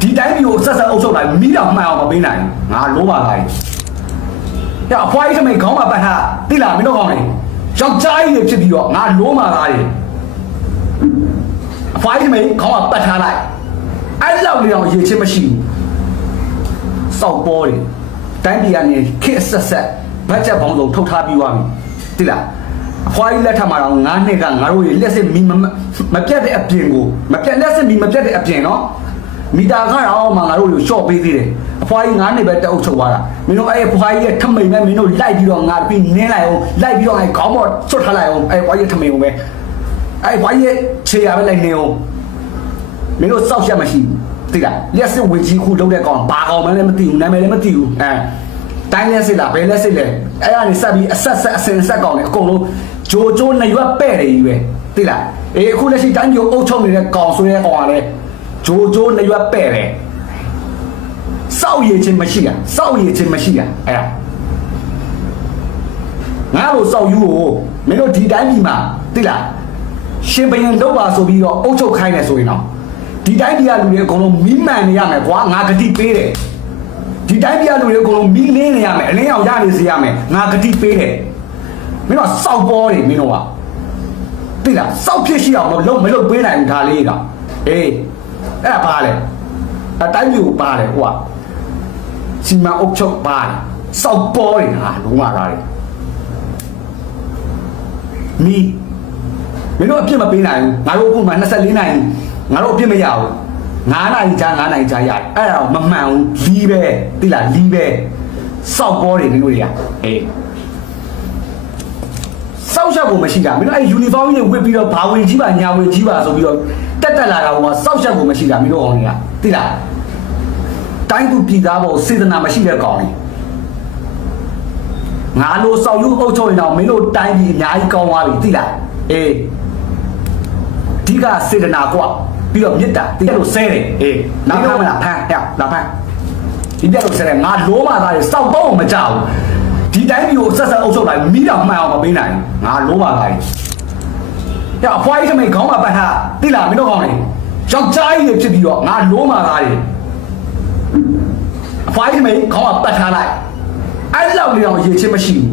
ဒီတိုင်းမျိုးဆက်ဆက်အုပ်ချုပ်လိုက်မိတော့မှန်အောင်မပေးနိုင်ငါလုံးပါလိုက်ရအဖွားကြီးထမိန်ခေါင်းမှာပတ်ထားသိလားမင်းတို့ကောင်းလေယောက်ျားကြီးတွေဖြစ်ပြီးတော့ငါလုံးပါသားတယ်အဖွားကြီးထမိန်ခေါင်းမှာပတ်ထားလိုက်အဲ့လောက်လေးအောင်ရေချင်းမရှိဘူးစောက်ပေါ်တယ်တိုင်းပြည်ကနေခစ်ဆက်ဆက်ဘတ်ဂျက်ပေါင်းစုံထုတ်ထားပြီးသွားပြီသိလားအဖွားကြီးလက်ထက်မှာတော့9နှစ်ကငါတို့လက်စစ်မီမပြတ်တဲ့အပြင်ကိုမပြတ်လက်စစ်မီမပြတ်တဲ့အပြင်နော်မီတာကတော့မှငါတို့ကိုရှော့ပေးသေးတယ်အဖွားကြီး9နှစ်ပဲတက်အုပ်ချုပ်သွားတာမင်းတို့အဲ့အဖွားကြီးရဲ့ထမိန်ပဲမင်းတို့လိုက်ပြီးတော့ငါပြီးနင်းလိုက်အောင်လိုက်ပြီးတော့အဲ့ခေါင်းပေါ်ဆွတ်ထားလိုက်အောင်အဲ့အဖွားကြီးထမိန်ကိုပဲအဲ့အဖွားကြီးခြေရပဲလိုက်နေအောင်မင်းတို့စောက်ရက်မရှိဘူးသိလားလက်စစ်ဝင်ကြီးခုလုံးတဲ့ကောင်ဘာကောင်မှလည်းမသိဘူးနာမည်လည်းမသိဘူးတိုင်းလက်စစ်လားဘယ်လက်စစ်လဲအဲ့ကနေဆက်ပြီးအဆက်အစင်ဆက်ကောင်လေအကုန်လုံးဂျိုဂျိုနေရွက်ပဲ့တယ်ကြီးပဲသိလားအေးအခုလက်ရှိတိုင်းမျိုးအုပ်ချုပ်နေတဲ့ကောင်ဆိုတဲ့ကောင်ကလည်းဂျိုဂျိုနေရွက်ပဲ့တယ်စောက်ရည်ချင်းမရှိတာစောက်ရည်ချင်းမရှိတာအဲ့ဒါငါ့လိုစောက်ယူကိုမင်းတို့ဒီတိုင်းပြည်မှာသိလားရှင်ဘရင်လောက်ပါဆိုပြီးတော့အုပ်ချုပ်ခိုင်းတယ်ဆိုရင်တော့ဒီတိုင်းပြည်ကလူတွေအကုန်လုံးမီးမှန်နေရမယ်ကွာငါဂတိပေးတယ်ဒီတိုင်းပြည်ကလူတွေအကုန်လုံးမီးလင်းနေရမယ်အလင်းအောင်ရနေစေရမယ်ငါဂတိပေးတယ်မင်းတို့စောက်ပေါ်တယ်မင်းတို့ကသိလားစောက်ဖြစ်ရှိအောင်မလုပ်ပေးနိုင်ဘူးဒါလေးကအေးအဲ့ဒါပါလေအတိုင်းပြည်ကိုပါတယ်ဟိုကစီမံအုပ်ချုပ်ပါတယ်စောက်ပေါ်တယ်ဟာလုံးဝတာတယ်မင်းတို့အပြစ်မပေးနိုင်ဘူးငါတို့အခုမှ24နိုင်ငါတို့အပြစ်မရဘူး9နိုင်ကြာ9နိုင်ကြာရတယ်အဲ့ဒါတော့မမှန်ဘူးလီးပဲသိလားလီးပဲစောက်ပေါ်တယ်မင်းတို့တွေကအေးစောက်ရှောက်ကိုမရှိတာမင်းတို့အဲ့ယူနီဖောင်းကြီးတွေဝတ်ပြီးတော့ဘာဝင်ကြီးပါညာဝင်ကြီးပါဆိုပြီးတော့တက်လာတာကစောက်ရှောက်ကိုမရှိတာမင်းတို့အောင်တွေကသိလားတိုင်းသူပြည်သားပေါ်စေတနာမရှိတဲ့ကောင်ကြီးငါလိုစောက်ယူအုပ်ချုပ်ရင်တော့မင်းတို့တိုင်းပြည်အများကြီးကောင်းသွားပြီသိလားအေးဒီကစေတနာကွာပြီးတော့မြစ်တာဒီလိုဆဲတယ်အေးလာဖမ်းမလားဖမ်းဟဲ့လာဖမ်းဒီပြလို့ဆဲတယ်ငါလိုမှသားတယ်စောက်တော့မကြောက်ဒီတိုင်းမျိုးဆက်ဆက်အုပ်ချုပ်လိုက်မိတော့မှန်အောင်မပေးနိုင်ငါလိုမှသားတယ်ဟဲ့အဖွားကြီးထမိန်ခေါင်းမှာပတ်ထားသိလားမင်းတို့ကောင်းလေယောက်ျားကြီးတွေဖြစ်ပြီးတော့ငါလိုမှသားတယ်အဖွားကြီးထမိန်ခေါင်းမှာပတ်ထားလိုက်အဲ့လောက်လေးအောင်ရေချင်းမရှိဘူး